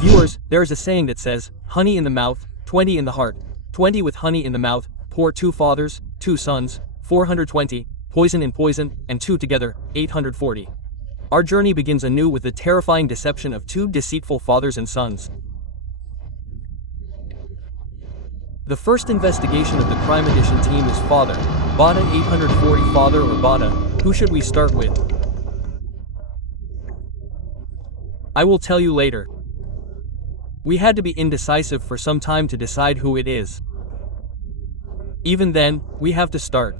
Viewers, there is a saying that says, honey in the mouth, 20 in the heart. 20 with honey in the mouth, pour 2 fathers, 2 sons, 420, poison in poison, and 2 together, 840. Our journey begins anew with the terrifying deception of 2 deceitful fathers and sons. The first investigation of the Crime Edition team is Father, Bada 840. Father or Bada, who should we start with? I will tell you later. We had to be indecisive for some time to decide who it is. Even then, we have to start.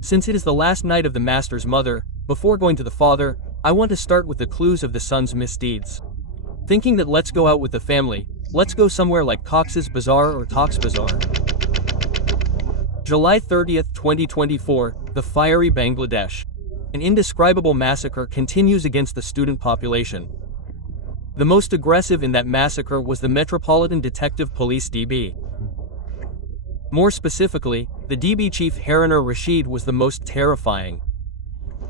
Since it is the last night of the master's mother, before going to the father, I want to start with the clues of the son's misdeeds. Thinking that let's go out with the family, let's go somewhere like Cox's Bazar or Cox's Bazar. July 30th, 2024, the fiery Bangladesh. An indescribable massacre continues against the student population. The most aggressive in that massacre was the Metropolitan Detective Police DB. More specifically, the DB chief Haruna Rashid was the most terrifying.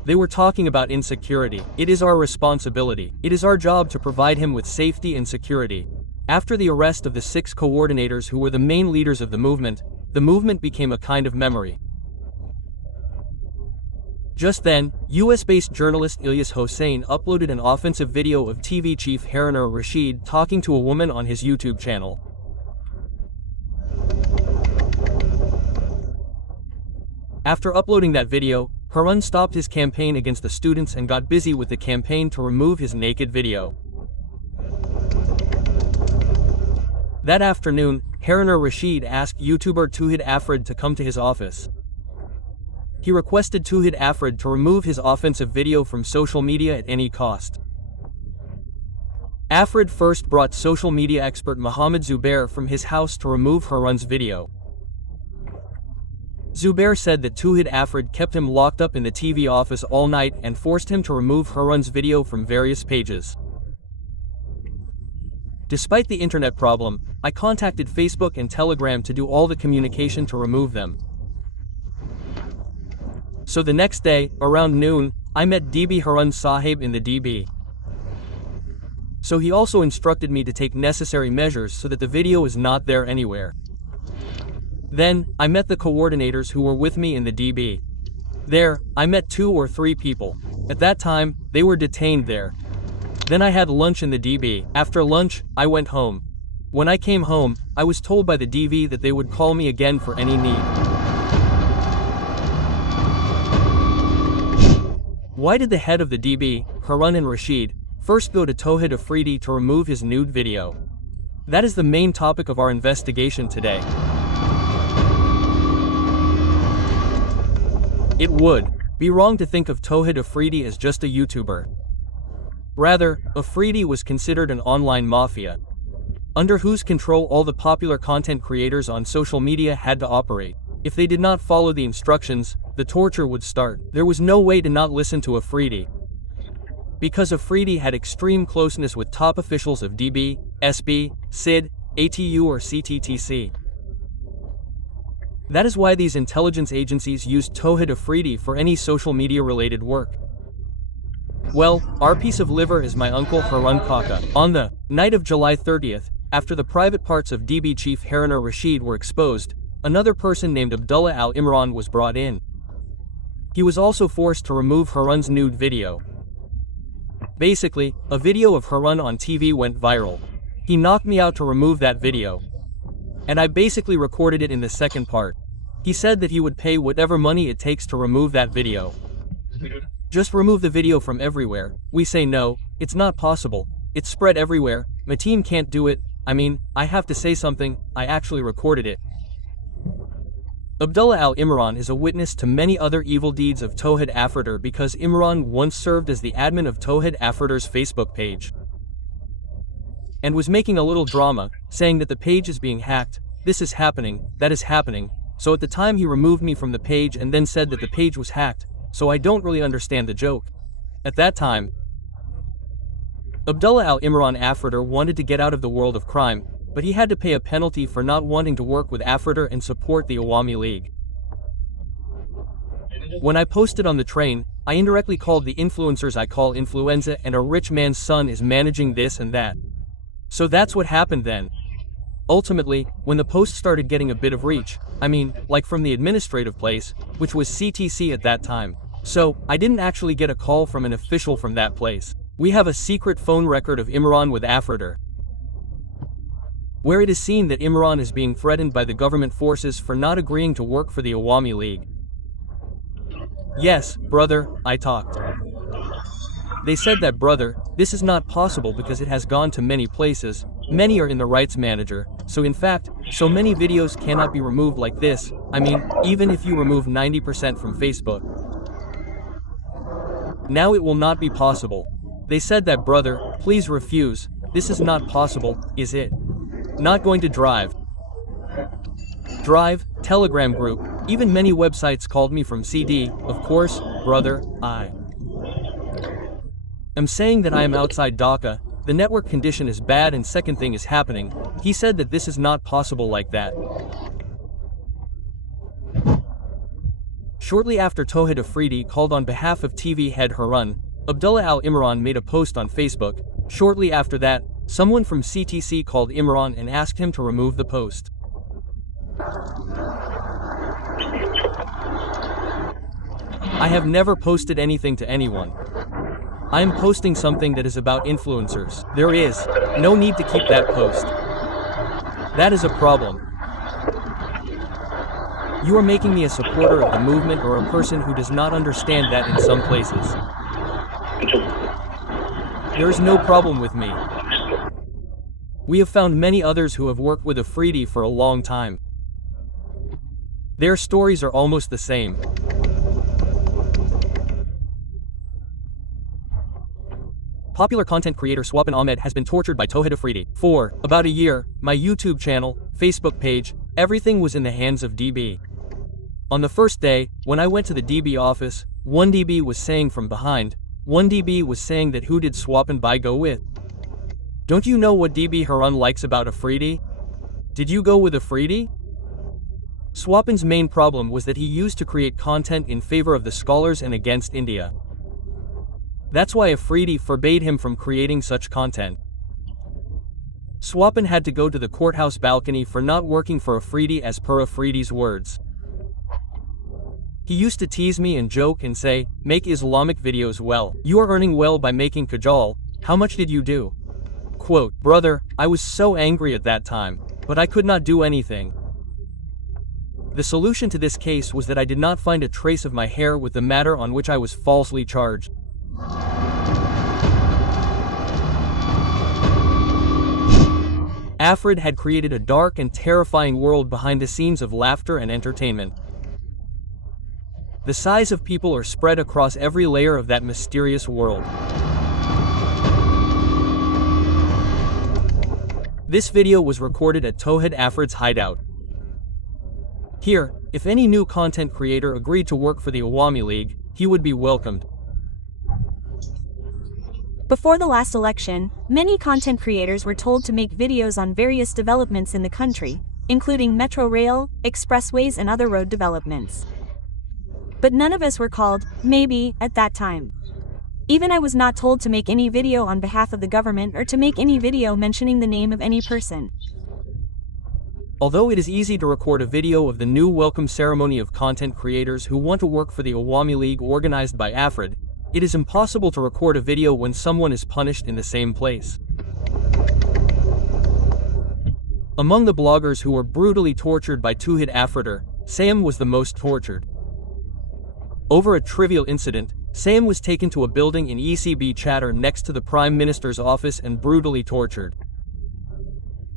They were talking about insecurity. It is our responsibility. It is our job to provide him with safety and security. After the arrest of the 6 coordinators who were the main leaders of the movement became a kind of memory. Just then, US-based journalist Ilyas Hossein uploaded an offensive video of TV chief Haruna Rashid talking to a woman on his YouTube channel. After uploading that video, Harun stopped his campaign against the students and got busy with the campaign to remove his naked video. That afternoon, Haruna Rashid asked YouTuber Tauhid Afrid to come to his office. He requested Tauhid Afrid to remove his offensive video from social media at any cost. Afrid first brought social media expert Muhammad Zubair from his house to remove Harun's video. Zubair said that Tauhid Afrid kept him locked up in the TV office all night and forced him to remove Harun's video from various pages. Despite the internet problem, I contacted Facebook and Telegram to do all the communication to remove them. So the next day, around noon, I met DB Harun Sahib in the DB. So he also instructed me to take necessary measures so that the video is not there anywhere. Then, I met the coordinators who were with me in the DB. There, I met 2 or 3 people. At that time, they were detained there. Then I had lunch in the DB. After lunch, I went home. When I came home, I was told by the DV that they would call me again for any need. Why did the head of the DB, Harun and Rashid, first go to Tauhid Afridi to remove his nude video? That is the main topic of our investigation today. It would be wrong to think of Tauhid Afridi as just a YouTuber. Rather, Afridi was considered an online mafia, under whose control all the popular content creators on social media had to operate. If they did not follow the instructions, the torture would start. There was no way to not listen to Afridi, because Afridi had extreme closeness with top officials of DB, SB, SID, ATU or CTTC. That is why these intelligence agencies used Tauhid Afridi for any social media related work. Well, our piece of liver is my uncle Harun Kaka. On the night of July 30th, after the private parts of DB chief Haruna Rashid were exposed, another person named Abdullah Al-Imran was brought in. He was also forced to remove Harun's nude video. Basically, a video of Harun on TV went viral. He knocked me out to remove that video. And I basically recorded it in the second part. He said that he would pay whatever money it takes to remove that video. Just remove the video from everywhere. We say no, it's not possible. It's spread everywhere. My team can't do it. I mean, I have to say something, I actually recorded it. Abdullah Al-Imran is a witness to many other evil deeds of Tauhid Afridi because Imran once served as the admin of Tauhid Afridi's Facebook page and was making a little drama, saying that the page is being hacked, this is happening, that is happening. So at the time he removed me from the page and then said that the page was hacked, so I don't really understand the joke. At that time, Abdullah Al-Imran Afridi wanted to get out of the world of crime, but he had to pay a penalty for not wanting to work with Afridi and support the Awami League. When I posted on the train, I indirectly called the influencers I call influenza and a rich man's son is managing this and that. So that's what happened then. Ultimately, when the post started getting a bit of reach, like from the administrative place, which was CTC at that time. So, I didn't actually get a call from an official from that place. We have a secret phone record of Imran with Afrider, where it is seen that Imran is being threatened by the government forces for not agreeing to work for the Awami League. Yes, brother, I talked. They said that, brother, this is not possible because it has gone to many places, many are in the rights manager, so in fact, so many videos cannot be removed like this, even if you remove 90% from Facebook. Now it will not be possible. They said that, brother, please refuse, this is not possible, is it? Not going to Drive, Telegram group, even many websites called me from CD, of course, brother, I am saying that I am outside Dhaka, the network condition is bad and second thing is happening, he said that this is not possible like that. Shortly after Tauhid Afridi called on behalf of TV head Harun, Abdullah Al-Imran made a post on Facebook. Shortly after that, someone from CTC called Imran and asked him to remove the post. I have never posted anything to anyone. I am posting something that is about influencers. There is no need to keep that post. That is a problem. You are making me a supporter of the movement or a person who does not understand that in some places. There is no problem with me. We have found many others who have worked with Afridi for a long time. Their stories are almost the same. Popular content creator Swapan Ahmed has been tortured by Tauhid Afridi. For about a year, my YouTube channel, Facebook page, everything was in the hands of DB. On the first day, when I went to the DB office, one DB was saying from behind, one DB was saying that who did Swapan Bhai go with? Don't you know what DB Harun likes about Afridi? Did you go with Afridi? Swapan's main problem was that he used to create content in favor of the scholars and against India. That's why Afridi forbade him from creating such content. Swapan had to go to the courthouse balcony for not working for Afridi as per Afridi's words. He used to tease me and joke and say, make Islamic videos well. You are earning well by making kajal, how much did you do? Quote, brother, I was so angry at that time, but I could not do anything. The solution to this case was that I did not find a trace of my hair with the matter on which I was falsely charged. Afrid had created a dark and terrifying world behind the scenes of laughter and entertainment. The size of people are spread across every layer of that mysterious world. This video was recorded at Tauhid Afrid's hideout. Here, if any new content creator agreed to work for the Awami League, he would be welcomed. Before the last election, many content creators were told to make videos on various developments in the country, including metro rail, expressways and other road developments. But none of us were called, maybe, at that time. Even I was not told to make any video on behalf of the government or to make any video mentioning the name of any person. Although it is easy to record a video of the new welcome ceremony of content creators who want to work for the Awami League organized by Afrid, it is impossible to record a video when someone is punished in the same place. Among the bloggers who were brutally tortured by Tauhid Afridi, Sayem was the most tortured. Over a trivial incident, Sayem was taken to a building in ECB Chatter next to the Prime Minister's office and brutally tortured.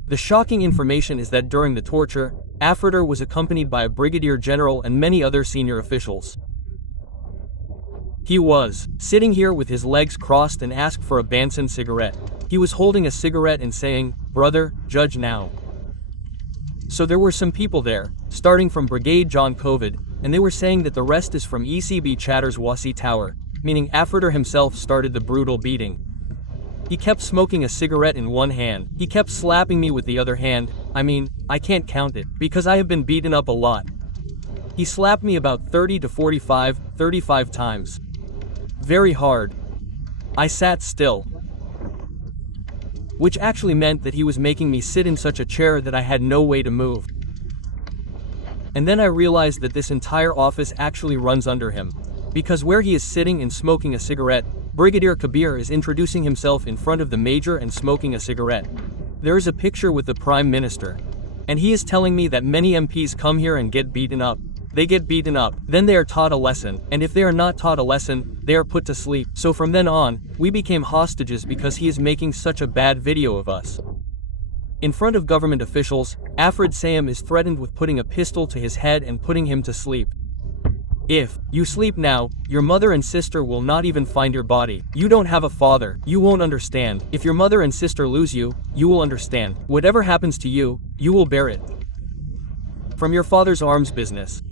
The shocking information is that during the torture, Afridi was accompanied by a brigadier general and many other senior officials. He was sitting here with his legs crossed and asked for a Banson cigarette. He was holding a cigarette and saying, brother, judge now. So there were some people there, starting from Brigade John Covid, and they were saying that the rest is from ECB Chatter's Wasi Tower, meaning Afridi himself started the brutal beating. He kept smoking a cigarette in one hand. He kept slapping me with the other hand. I can't count it, because I have been beaten up a lot. He slapped me about 30 to 35 times. Very hard. I sat still. which actually meant that he was making me sit in such a chair that I had no way to move. And then I realized that this entire office actually runs under him. Because where he is sitting and smoking a cigarette, Brigadier Kabir is introducing himself in front of the major and smoking a cigarette. There is a picture with the Prime Minister. And he is telling me that many MPs come here and get beaten up. They get beaten up, then they are taught a lesson, and if they are not taught a lesson, they are put to sleep. So from then on, we became hostages because he is making such a bad video of us. In front of government officials, Afrid Sayam is threatened with putting a pistol to his head and putting him to sleep. If you sleep now, your mother and sister will not even find your body. You don't have a father, you won't understand. If your mother and sister lose you, you will understand. Whatever happens to you, you will bear it. From your father's arms business.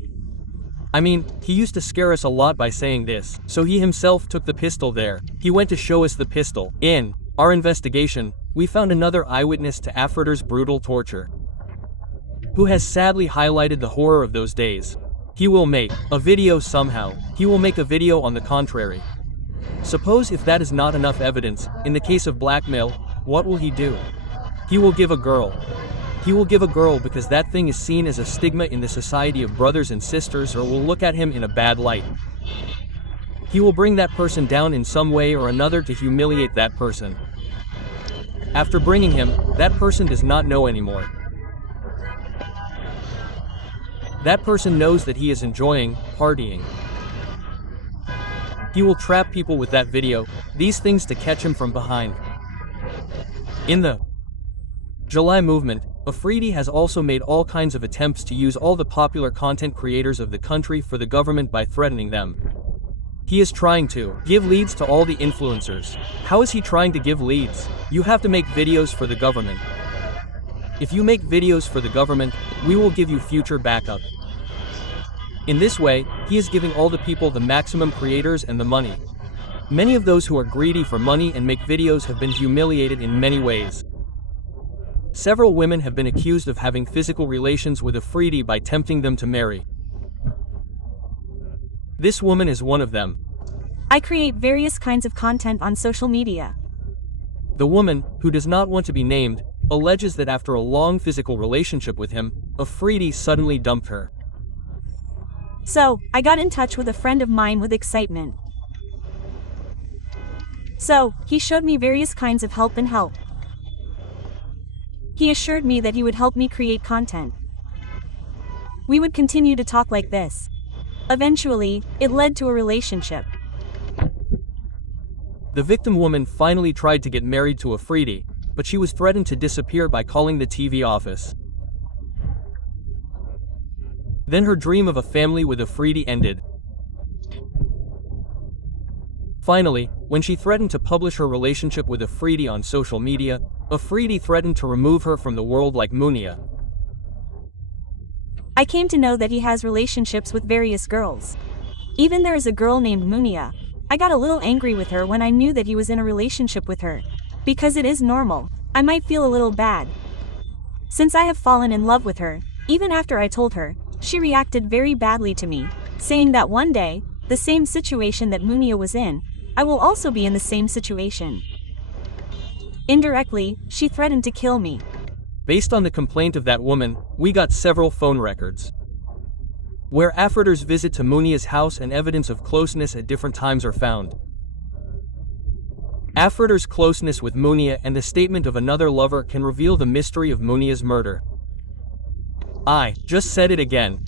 I mean, he used to scare us a lot by saying this, so he himself took the pistol there. He went to show us the pistol. In our investigation, we found another eyewitness to Afrid's brutal torture, who has sadly highlighted the horror of those days. He will make a video somehow. He will make a video on the contrary. Suppose if that is not enough evidence, in the case of blackmail, what will he do? He will give a girl. He will give a girl because that thing is seen as a stigma in the society of brothers and sisters, or will look at him in a bad light. He will bring that person down in some way or another to humiliate that person. After bringing him, that person does not know anymore. That person knows that he is enjoying, partying. He will trap people with that video, these things to catch him from behind. In the July movement, Afridi has also made all kinds of attempts to use all the popular content creators of the country for the government by threatening them. He is trying to give leads to all the influencers. How is he trying to give leads? You have to make videos for the government. If you make videos for the government, we will give you future backup. In this way, he is giving all the people the maximum creators and the money. Many of those who are greedy for money and make videos have been humiliated in many ways. Several women have been accused of having physical relations with Afridi by tempting them to marry. This woman is one of them. I create various kinds of content on social media. The woman, who does not want to be named, alleges that after a long physical relationship with him, Afridi suddenly dumped her. So, I got in touch with a friend of mine with excitement. So, he showed me various kinds of help. He assured me that he would help me create content. We would continue to talk like this. Eventually, it led to a relationship. The victim woman finally tried to get married to Afridi, but she was threatened to disappear by calling the TV office. Then her dream of a family with Afridi ended. Finally, when she threatened to publish her relationship with Afridi on social media, Afridi threatened to remove her from the world like Munia. I came to know that he has relationships with various girls. Even there is a girl named Munia. I got a little angry with her when I knew that he was in a relationship with her. Because it is normal, I might feel a little bad. Since I have fallen in love with her, even after I told her, she reacted very badly to me, saying that one day, the same situation that Munia was in, I will also be in the same situation. Indirectly, she threatened to kill me. Based on the complaint of that woman, we got several phone records, where Afridi's visit to Munia's house and evidence of closeness at different times are found. Afridi's closeness with Munia and the statement of another lover can reveal the mystery of Munia's murder. I just said it again.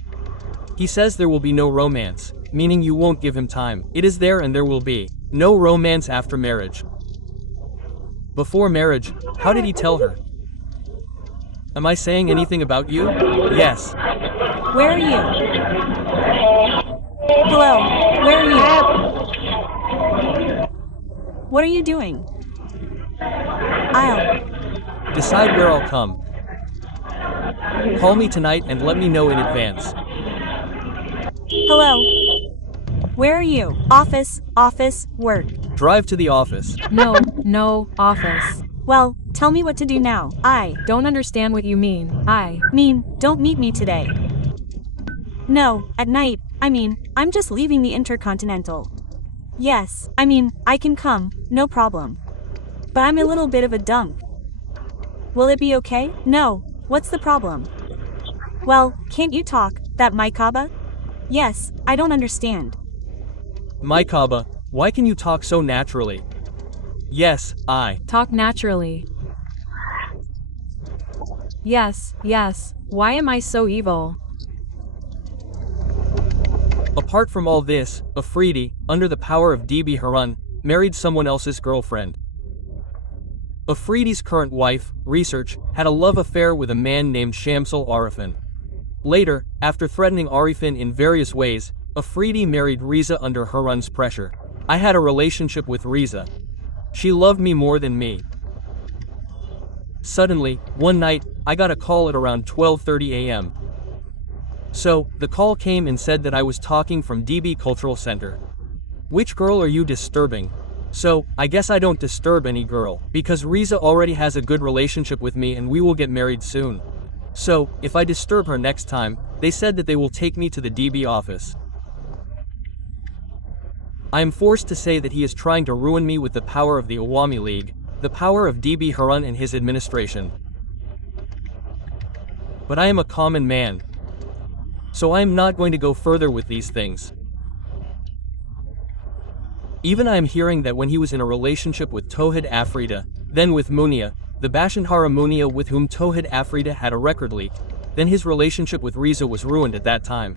He says there will be no romance, meaning you won't give him time. It is there and there will be no romance after marriage. Before marriage, how did he tell her? Am I saying anything about you? Yes. Where are you? Hello, where are you? What are you doing? I'll decide where I'll come. Call me tonight and let me know in advance. Hello. Where are you? Office, work. Drive to the office. No, office. Well, tell me what to do now. I Don't understand what you mean. mean, don't meet me today. No, at night. I'm just leaving the Intercontinental. Yes, I can come, no problem. But I'm a little bit of a dump. Will it be okay? No. What's the problem? Well, can't you talk, that Maikaba? Yes, I don't understand. Maikaba, why can you talk so naturally? Yes, I. Talk naturally. Yes, yes. Why am I so evil? Apart from all this, Afridi, under the power of DB Harun, married someone else's girlfriend. Afridi's current wife, Research, had a love affair with a man named Shamsul Arifin. Later, after threatening Arifin in various ways, Afridi married Riza under Harun's pressure. I had a relationship with Riza. She loved me more than me. Suddenly, one night, I got a call at around 12:30 a.m. So, the call came and said that I was talking from DB Cultural Center. Which girl are you disturbing? So, I guess I don't disturb any girl, because Riza already has a good relationship with me and we will get married soon. So, if I disturb her next time, they said that they will take me to the DB office. I am forced to say that he is trying to ruin me with the power of the Awami League, the power of DB Harun and his administration. But I am a common man. So I am not going to go further with these things. Even I am hearing that when he was in a relationship with Tawhid Afrida, then with Munia, the Bashanhara Munia with whom Tawhid Afrida had a record leak, then his relationship with Riza was ruined at that time.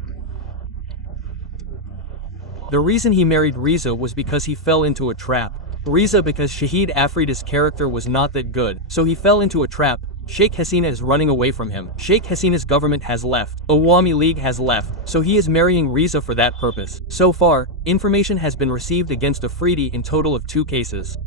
The reason he married Riza was because he fell into a trap. Riza because Shahid Afrida's character was not that good, so he fell into a trap. Sheikh Hasina is running away from him. Sheikh Hasina's government has left. Awami League has left, so he is marrying Riza for that purpose. So far, information has been received against Afridi in total of 2 cases.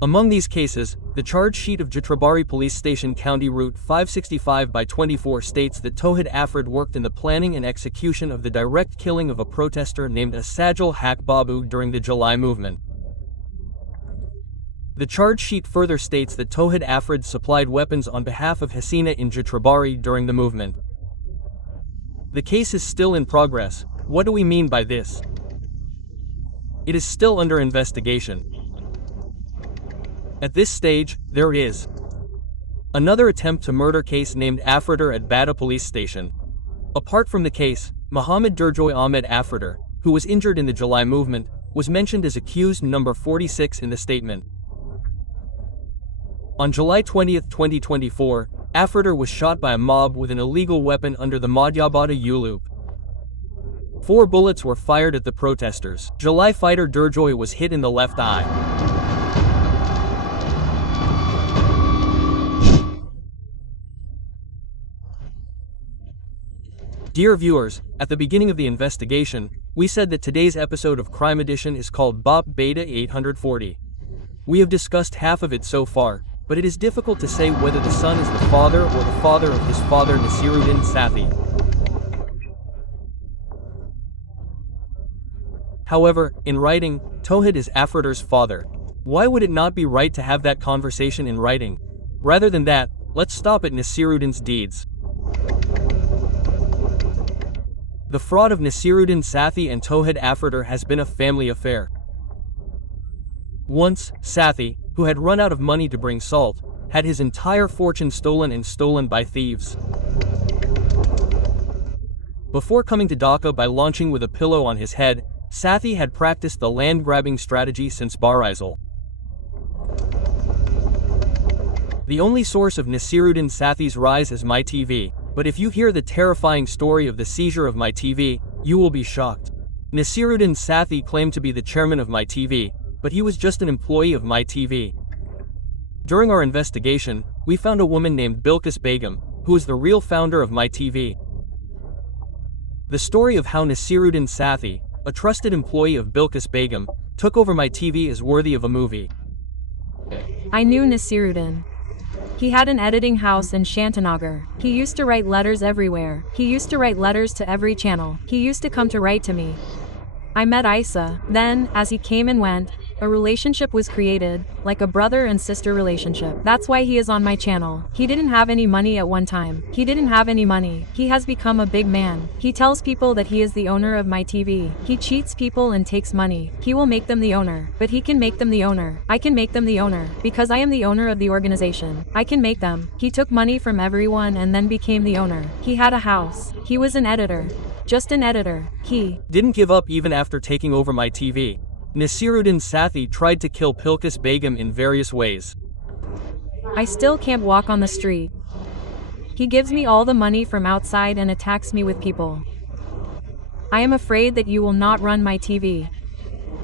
Among these cases, the charge sheet of Jatrabari Police Station County Route 565/24 states that Tawhid Afrid worked in the planning and execution of the direct killing of a protester named Asajul Haq Babu during the July movement. The charge sheet further states that Tawhid Afrid supplied weapons on behalf of Hasina in Jatrabari during the movement. The case is still in progress. What do we mean by this? It is still under investigation. At this stage, there is another attempt to murder case named Afrider at Bada Police Station. Apart from the case, Muhammad Durjoy Ahmed Afrider, who was injured in the July movement, was mentioned as accused number 46 in the statement. On July 20, 2024, Afrider was shot by a mob with an illegal weapon under the Madhyabada U-loop. 4 bullets were fired at the protesters. July fighter Durjoy was hit in the left eye. Dear viewers, at the beginning of the investigation, we said that today's episode of Crime Edition is called BOP Beta 840. We have discussed half of it so far, but it is difficult to say whether the son is the father or the father of his father Nasiruddin Sathi. However, in writing, Tawhid is Afrider's father. Why would it not be right to have that conversation in writing? Rather than that, let's stop at Nasiruddin's deeds. The fraud of Nasiruddin Sathi and Tawhid Afrider has been a family affair. Once, Sathi, who had run out of money to bring salt, had his entire fortune stolen by thieves. Before coming to Dhaka by launching with a pillow on his head, Sathi had practiced the land-grabbing strategy since Barisal. The only source of Nasiruddin Sathi's rise is MyTV, but if you hear the terrifying story of the seizure of MyTV, you will be shocked. Nasiruddin Sathi claimed to be the chairman of MyTV, but he was just an employee of MyTV. During our investigation, we found a woman named Bilqis Begum, who is the real founder of MyTV. The story of how Nasiruddin Sathi, a trusted employee of Bilqis Begum, took over MyTV is worthy of a movie. I knew Nasiruddin. He had an editing house in Shantinagar. He used to write letters everywhere. He used to write letters to every channel. He used to come to write to me. I met Isa. Then, as he came and went, A relationship was created, like a brother and sister relationship. That's why he is on my channel. He didn't have any money at one time. He didn't have any money. He has become a big man. He tells people that he is the owner of my TV. He cheats people and takes money. He will make them the owner. But he can make them the owner. I can make them the owner. Because I am the owner of the organization. I can make them. He took money from everyone and then became the owner. He had a house. He was an editor. Just an editor. He didn't give up even after taking over my TV. Nasiruddin Sathi tried to kill Bilqis Begum in various ways. I still can't walk on the street. He gives me all the money from outside and attacks me with people. I am afraid that you will not run my TV.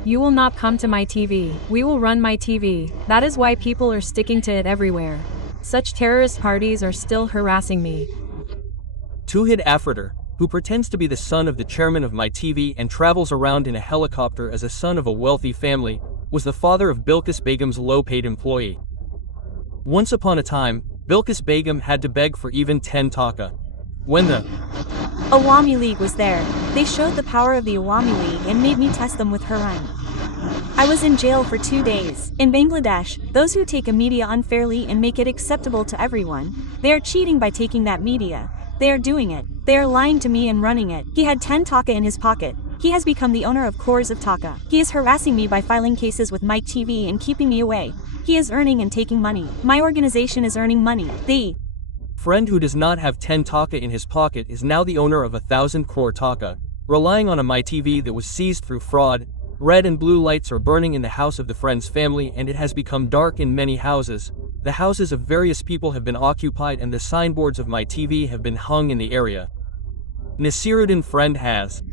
You will not come to my TV. We will run my TV. That is why people are sticking to it everywhere. Such terrorist parties are still harassing me. Tauhid Afrider, who pretends to be the son of the chairman of my TV and travels around in a helicopter as a son of a wealthy family, was the father of Bilqis Begum's low-paid employee. Once upon a time, Bilqis Begum had to beg for even 10 taka. When the Awami League was there, they showed the power of the Awami League and made me test them with Harun. I was in jail for 2 days. In Bangladesh, those who take a media unfairly and make it acceptable to everyone, they are cheating by taking that media. They are doing it. They are lying to me and running it. He had 10 taka in his pocket. He has become the owner of crores of taka. He is harassing me by filing cases with Mike TV and keeping me away. He is earning and taking money. My organization is earning money. The friend who does not have 10 taka in his pocket is now the owner of 1,000 crore taka, relying on a My TV that was seized through fraud. Red and blue lights are burning in the house of the friend's family and it has become dark in many houses. The houses of various people have been occupied and the signboards of My TV have been hung in the area. Nasiruddin friend has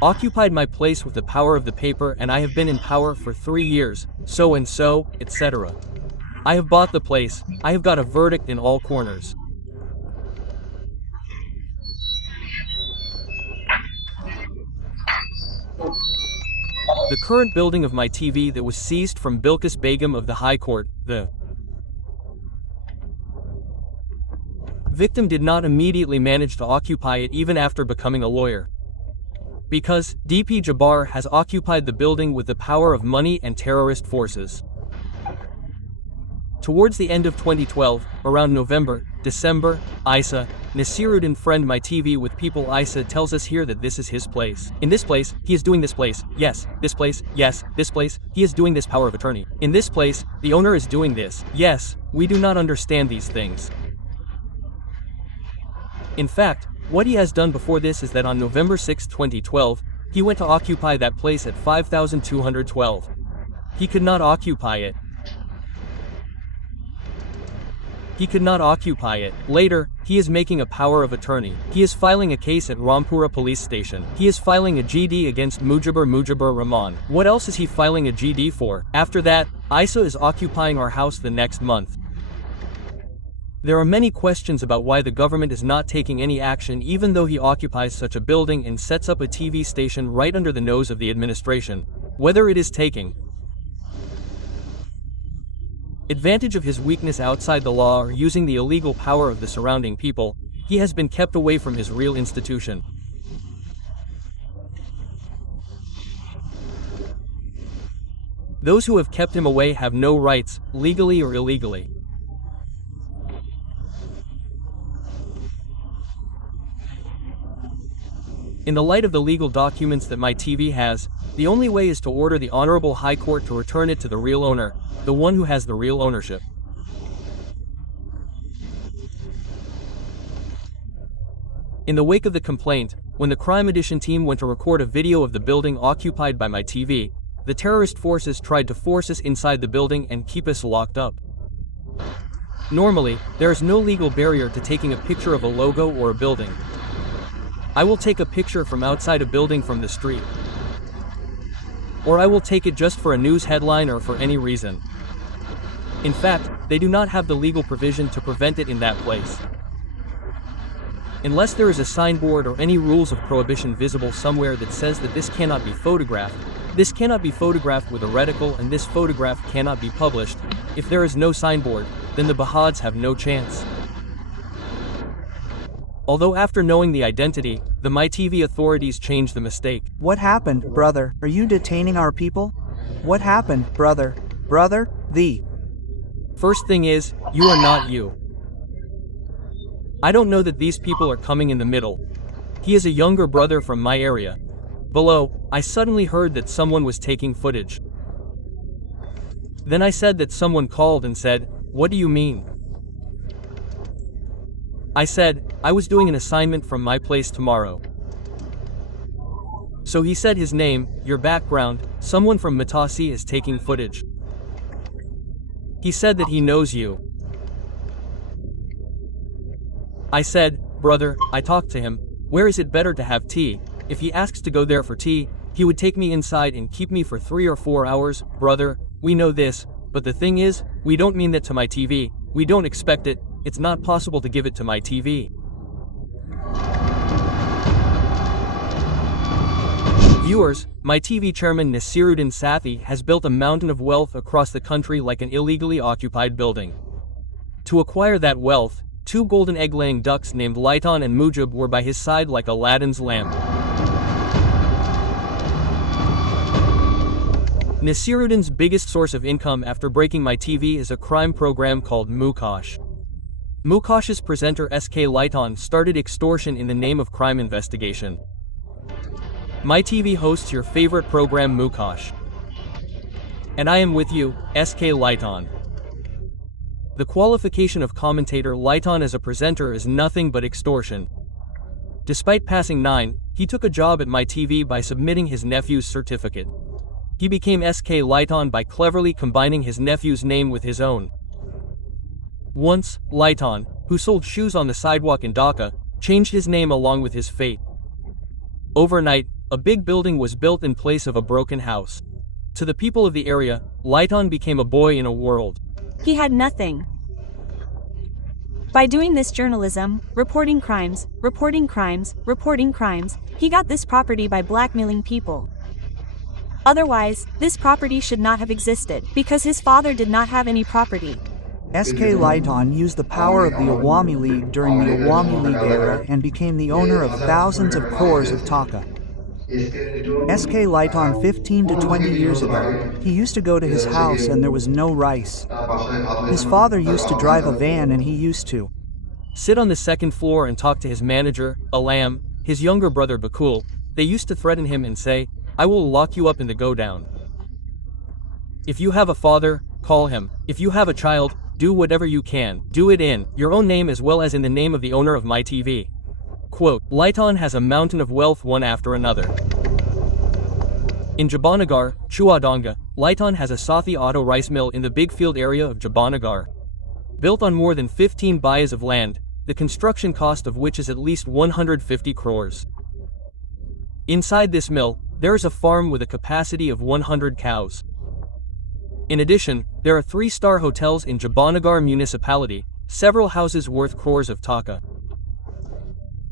occupied my place with the power of the paper and I have been in power for 3 years, so and so, etc. I have bought the place, I have got a verdict in all corners. The current building of My TV that was seized from Bilqis Begum of the High Court, the victim did not immediately manage to occupy it even after becoming a lawyer. Because DP Jabbar has occupied the building with the power of money and terrorist forces. Towards the end of 2012, around November, December, Isa, Nasiruddin friend My TV with people Isa tells us here that this is his place. In this place, he is doing this place, yes, this place, yes, this place, he is doing this power of attorney. In this place, the owner is doing this, yes, we do not understand these things. In fact, what he has done before this is that on November 6, 2012, he went to occupy that place at 5212. He could not occupy it. He could not occupy it. Later, he is making a power of attorney. He is filing a case at Rampura police station. He is filing a GD against Mujibur Rahman. What else is he filing a GD for? After that, Isa is occupying our house the next month. There are many questions about why the government is not taking any action even though he occupies such a building and sets up a TV station right under the nose of the administration. Whether it is taking advantage of his weakness outside the law or using the illegal power of the surrounding people, he has been kept away from his real institution. Those who have kept him away have no rights, legally or illegally. In the light of the legal documents that My TV has, the only way is to order the Honorable High Court to return it to the real owner, the one who has the real ownership. In the wake of the complaint, when the Crime Edition team went to record a video of the building occupied by My TV, the terrorist forces tried to force us inside the building and keep us locked up. Normally, there is no legal barrier to taking a picture of a logo or a building. I will take a picture from outside a building from the street. Or I will take it just for a news headline or for any reason. In fact, they do not have the legal provision to prevent it in that place. Unless there is a signboard or any rules of prohibition visible somewhere that says that this cannot be photographed, this cannot be photographed with a reticle and this photograph cannot be published. If there is no signboard, then the Bahads have no chance. Although after knowing the identity, the MyTV authorities changed the mistake. What happened, brother? Are you detaining our people? What happened, brother? Brother, the First thing is, you are not you. I don't know that these people are coming in the middle. He is a younger brother from my area. Below, I suddenly heard that someone was taking footage. Then I said that someone called and said, "What do you mean?" I said, I was doing an assignment from my place tomorrow. So he said his name, your background, someone from Matasi is taking footage. He said that he knows you. I said, brother, I talked to him, where is it better to have tea? If he asks to go there for tea, he would take me inside and keep me for 3 or 4 hours, brother, we know this, but the thing is, we don't mean that to MyTV, we don't expect it, it's not possible to give it to MyTV. Viewers, MyTV chairman Nasiruddin Sathi has built a mountain of wealth across the country like an illegally occupied building. To acquire that wealth, 2 golden egg-laying ducks named Laitan and Mujib were by his side like Aladdin's lamp. Nasiruddin's biggest source of income after breaking MyTV is a crime program called Mukesh. Mukesh's presenter SK Laitan started extortion in the name of crime investigation. MyTV hosts your favorite program Mukesh. And I am with you, SK Laitan. The qualification of commentator Laitan as a presenter is nothing but extortion. Despite passing 9, he took a job at MyTV by submitting his nephew's certificate. He became SK Laitan by cleverly combining his nephew's name with his own. Once, Laitan, who sold shoes on the sidewalk in Dhaka, changed his name along with his fate. Overnight, a big building was built in place of a broken house. To the people of the area, Laitan became a boy in a world. He had nothing. By doing this journalism, reporting crimes, he got this property by blackmailing people. Otherwise, this property should not have existed, because his father did not have any property. SK Laitan used the power of the Awami League during the Awami League era and became the owner of thousands of crores of taka. SK Laitan 15 to 20 years ago, he used to go to his house and there was no rice. His father used to drive a van and he used to sit on the second floor and talk to his manager, Alam, his younger brother Bakul. They used to threaten him and say, I will lock you up in the go-down. If you have a father, call him. If you have a child, do whatever you can. Do it in your own name as well as in the name of the owner of MyTV. Quote, Laitan has a mountain of wealth one after another. In Jabanagar, Chuadanga, Laitan has a Sathi auto rice mill in the big field area of Jabanagar. Built on more than 15 bayas of land, the construction cost of which is at least 150 crores. Inside this mill, there is a farm with a capacity of 100 cows. In addition, there are 3-star hotels in Jabanagar municipality, several houses worth crores of taka.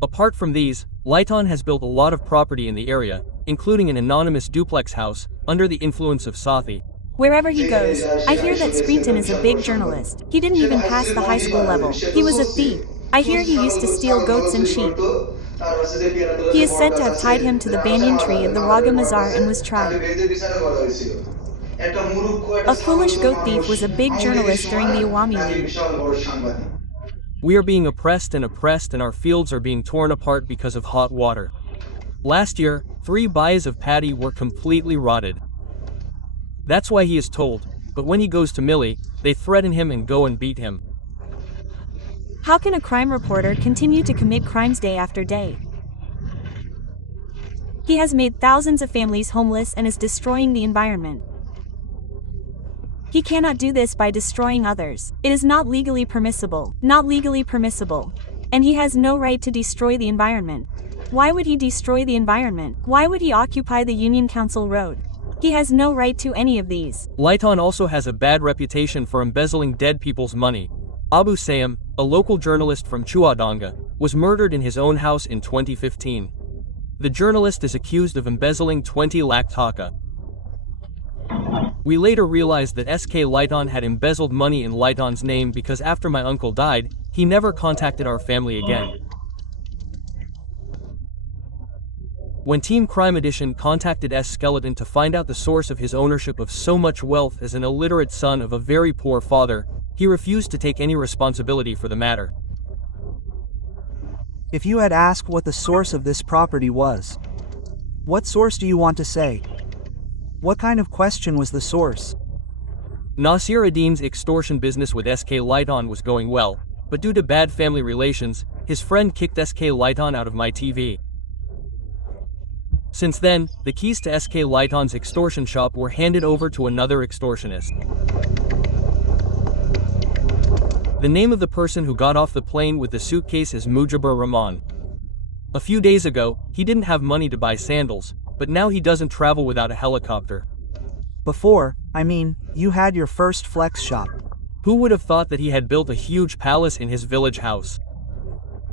Apart from these, Laitan has built a lot of property in the area, including an anonymous duplex house, under the influence of Sathi. Wherever he goes, I hear that Screenton is a big journalist. He didn't even pass the high school level. He was a thief. I hear he used to steal goats and sheep. He is said to have tied him to the banyan tree of the Raga Mazar and was tried. A foolish goat thief was a big journalist during the Awami League. We are being oppressed and our fields are being torn apart because of hot water. Last year, 3 bayas of paddy were completely rotted. That's why he is told, but when he goes to Millie, they threaten him and go and beat him. How can a crime reporter continue to commit crimes day after day? He has made thousands of families homeless and is destroying the environment. He cannot do this by destroying others. It is not legally permissible. Not legally permissible. And he has no right to destroy the environment. Why would he destroy the environment? Why would he occupy the Union Council Road? He has no right to any of these. Laitan also has a bad reputation for embezzling dead people's money. Abu Sayam, a local journalist from Chuadanga, was murdered in his own house in 2015. The journalist is accused of embezzling 20 lakh taka. We later realized that SK Laitan had embezzled money in Laitan's name because after my uncle died, he never contacted our family again. When Team Crime Edition contacted S. Skeleton to find out the source of his ownership of so much wealth as an illiterate son of a very poor father, he refused to take any responsibility for the matter. If you had asked what the source of this property was, what source do you want to say? What kind of question was the source? Nasir Adin's extortion business with SK Lighton was going well, but due to bad family relations, his friend kicked SK Lighton out of MyTV. Since then, the keys to SK Lighton's extortion shop were handed over to another extortionist. The name of the person who got off the plane with the suitcase is Mujibur Rahman. A few days ago, he didn't have money to buy sandals, but now he doesn't travel without a helicopter. Before, you had your first flex shop. Who would have thought that he had built a huge palace in his village house?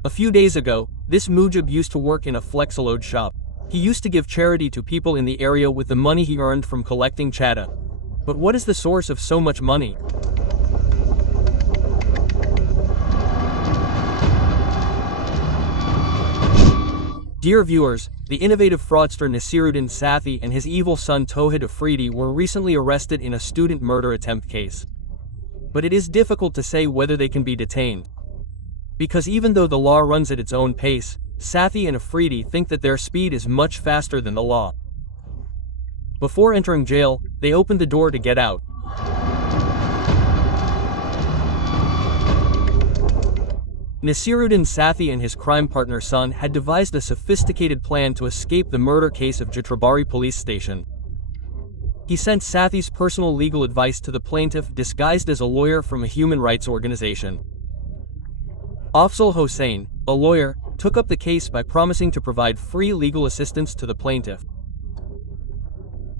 A few days ago, this Mujib used to work in a Flexaload shop. He used to give charity to people in the area with the money he earned from collecting chata. But what is the source of so much money? Dear viewers, the innovative fraudster Nasiruddin Sathi and his evil son Tauhid Afridi were recently arrested in a student murder attempt case. But it is difficult to say whether they can be detained. Because even though the law runs at its own pace, Sathi and Afridi think that their speed is much faster than the law. Before entering jail, they opened the door to get out. Nasiruddin Sathi and his crime partner son had devised a sophisticated plan to escape the murder case of Jatrabari police station. He sent Sathi's personal legal advice to the plaintiff disguised as a lawyer from a human rights organization. Afzal Hossain, a lawyer, took up the case by promising to provide free legal assistance to the plaintiff.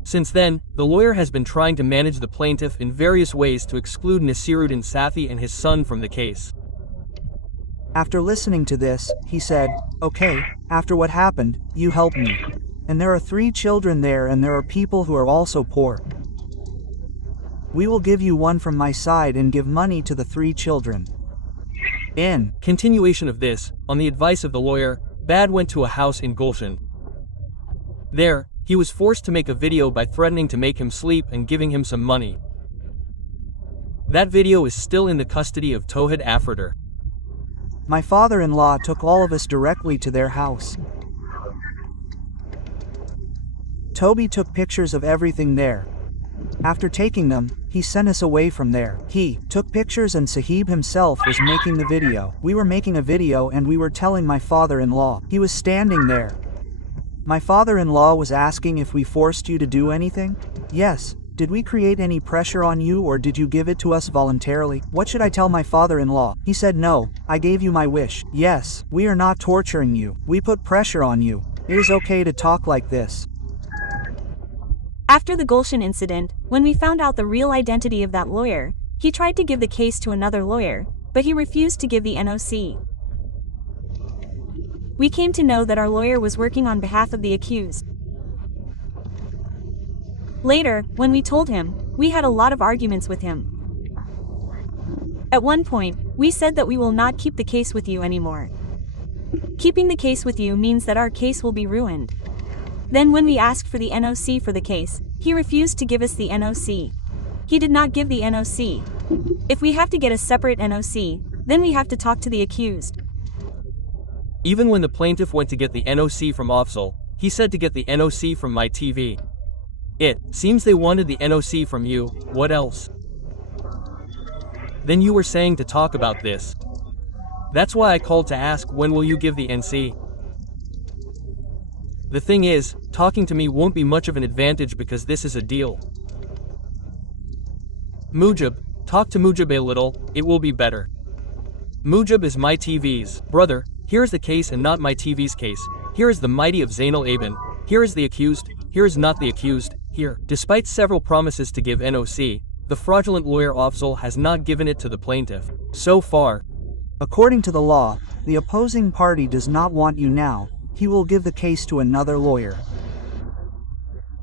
Since then, the lawyer has been trying to manage the plaintiff in various ways to exclude Nasiruddin Sathi and his son from the case. After listening to this, he said, "Okay, after what happened, you help me. And there are 3 children there and there are people who are also poor. We will give you one from my side and give money to the 3 children." In continuation of this, on the advice of the lawyer, Bad went to a house in Gulshan. There, he was forced to make a video by threatening to make him sleep and giving him some money. That video is still in the custody of Tauhid Afridi. My father-in-law took all of us directly to their house. Toby took pictures of everything there. After taking them, he sent us away from there. He took pictures and Sahib himself was making the video. We were making a video and we were telling my father-in-law. He was standing there. My father-in-law was asking if we forced you to do anything? Yes. Did we create any pressure on you or did you give it to us voluntarily? What should I tell my father-in-law? He said no, I gave you my wish. Yes, we are not torturing you. We put pressure on you. It is okay to talk like this. After the Gulshan incident, when we found out the real identity of that lawyer, he tried to give the case to another lawyer, but he refused to give the NOC. We came to know that our lawyer was working on behalf of the accused. Later, when we told him, we had a lot of arguments with him. At one point, we said that we will not keep the case with you anymore. Keeping the case with you means that our case will be ruined. Then when we asked for the NOC for the case, he refused to give us the NOC. He did not give the NOC. If we have to get a separate NOC, then we have to talk to the accused. Even when the plaintiff went to get the NOC from Afzal, he said to get the NOC from MyTV. It seems they wanted the NOC from you. What else? Then you were saying to talk about this. That's why I called to ask when will you give the NC? The thing is, talking to me won't be much of an advantage because this is a deal. Mujib, talk to Mujib a little, it will be better. Mujib is MyTV's brother. Here is the case and not MyTV's case. Here is the mighty of Zainal Abidin. Here is the accused. Here is not the accused. Here. Despite several promises to give NOC, the fraudulent lawyer Afzal has not given it to the plaintiff. So far. According to the law, the opposing party does not want you now. He will give the case to another lawyer.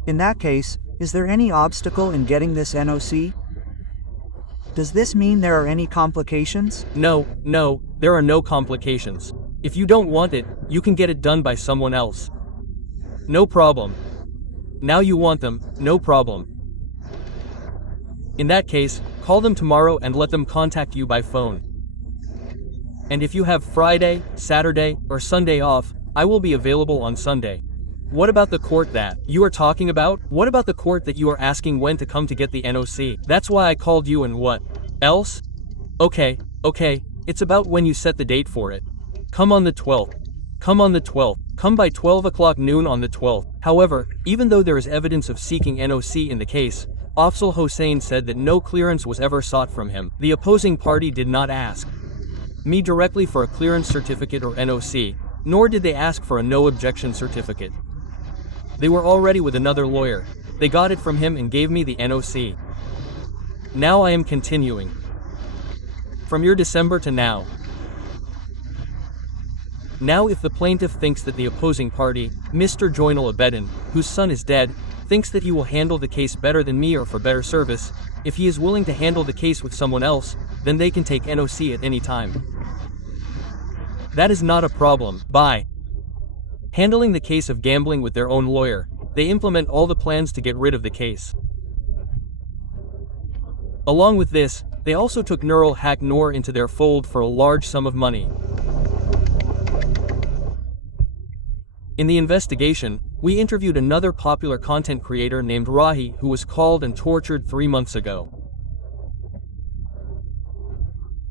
In that case, is there any obstacle in getting this NOC? Does this mean there are any complications? No, there are no complications. If you don't want it, you can get it done by someone else. No problem. Now you want them, no problem. In that case, call them tomorrow and let them contact you by phone. And if you have Friday, Saturday, or Sunday off, I will be available on Sunday. What about the court that you are talking about? What about the court that you are asking when to come to get the NOC? That's why I called you, and what else? Okay, it's about when you set the date for it. Come on the 12th. Come on the 12th. Come by 12 o'clock noon on the 12th. However, even though there is evidence of seeking NOC in the case, Afzal Hossain said that no clearance was ever sought from him. The opposing party did not ask me directly for a clearance certificate or NOC, nor did they ask for a no objection certificate. They were already with another lawyer. They got it from him and gave me the NOC. Now I am continuing. From your December to now. Now if the plaintiff thinks that the opposing party, Mr. Joinal Abedin, whose son is dead, thinks that he will handle the case better than me or for better service, if he is willing to handle the case with someone else, then they can take NOC at any time. That is not a problem. By handling the case of gambling with their own lawyer, they implement all the plans to get rid of the case. Along with this, they also took Nurul Haq Noor into their fold for a large sum of money. In the investigation, we interviewed another popular content creator named Rahi who was called and tortured 3 months ago.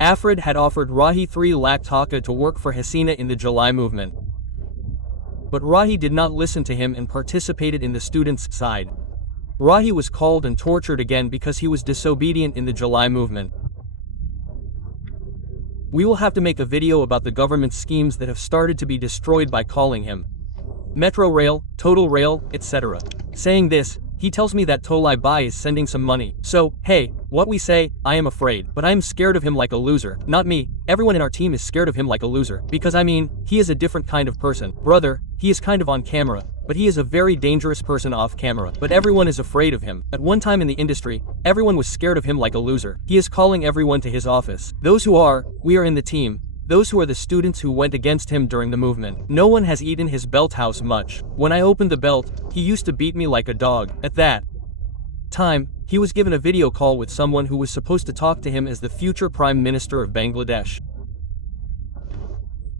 Afrid had offered Rahi 3 lakh taka to work for Hasina in the July movement. But Rahi did not listen to him and participated in the students' side. Rahi was called and tortured again because he was disobedient in the July movement. We will have to make a video about the government's schemes that have started to be destroyed by calling him Metro Rail, Total Rail, etc. Saying this, he tells me that Tolai Bai is sending some money. So, hey, what we say, I am afraid, but I am scared of him like a loser. Not me, everyone in our team is scared of him like a loser. Because I mean, he is a different kind of person. Brother, he is kind of on camera, but he is a very dangerous person off camera. But everyone is afraid of him. At one time in the industry, everyone was scared of him like a loser. He is calling everyone to his office. Those who are, we are in the team. Those who are the students who went against him during the movement. No one has eaten his belt house much. When I opened the belt, he used to beat me like a dog. At that time, he was given a video call with someone who was supposed to talk to him as the future Prime Minister of Bangladesh.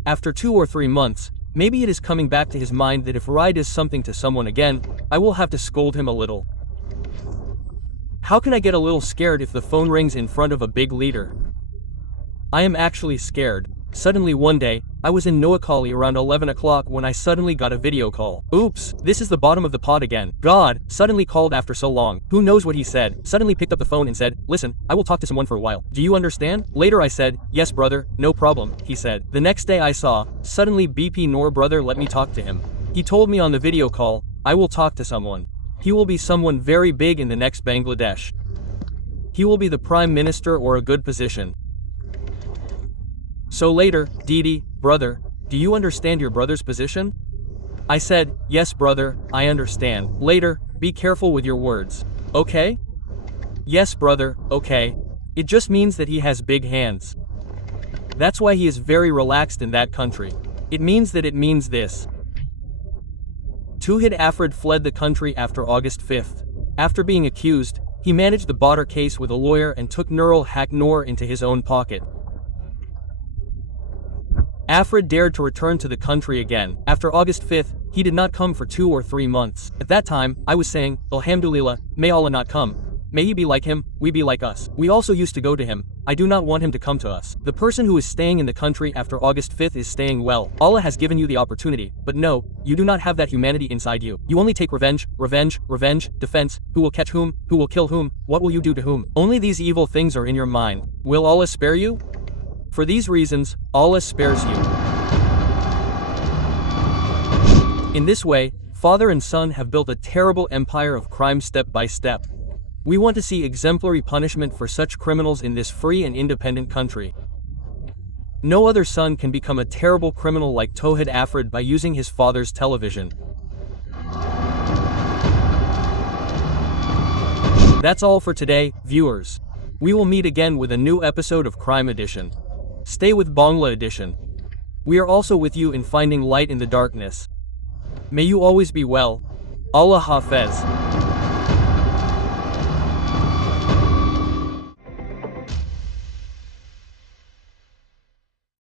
After 2 or 3 months, maybe it is coming back to his mind that if Rai does something to someone again, I will have to scold him a little. How can I get a little scared if the phone rings in front of a big leader? I am actually scared. Suddenly one day, I was in Noakhali around 11 o'clock when I suddenly got a video call. Oops, this is the bottom of the pod again. God, suddenly called after so long. Who knows what he said? Suddenly picked up the phone and said, listen, I will talk to someone for a while. Do you understand? Later I said, yes brother, no problem, he said. The next day I saw, suddenly BP Noor brother let me talk to him. He told me on the video call, I will talk to someone. He will be someone very big in the next Bangladesh. He will be the Prime Minister or a good position. So later, Didi, brother, do you understand your brother's position? I said, yes brother, I understand. Later, be careful with your words. Okay? Yes brother, okay. It just means that he has big hands. That's why he is very relaxed in that country. It means that it means this. Tauhid Afrid fled the country after August 5th. After being accused, he managed the Badr case with a lawyer and took Nurul Haq Noor into his own pocket. Afrid dared to return to the country again. After August 5th, he did not come for 2 or 3 months. At that time, I was saying, Alhamdulillah, may Allah not come. May he be like him, we be like us. We also used to go to him. I do not want him to come to us. The person who is staying in the country after August 5th is staying well. Allah has given you the opportunity, but no, you do not have that humanity inside you. You only take revenge, defense, who will catch whom, who will kill whom, what will you do to whom. Only these evil things are in your mind. Will Allah spare you? For these reasons, Allah spares you. In this way, father and son have built a terrible empire of crime step by step. We want to see exemplary punishment for such criminals in this free and independent country. No other son can become a terrible criminal like Tauhid Afrid by using his father's television. That's all for today, viewers. We will meet again with a new episode of Crime Edition. Stay with Bangla Edition. We are also with you in finding light in the darkness. May you always be well. Allah Hafez.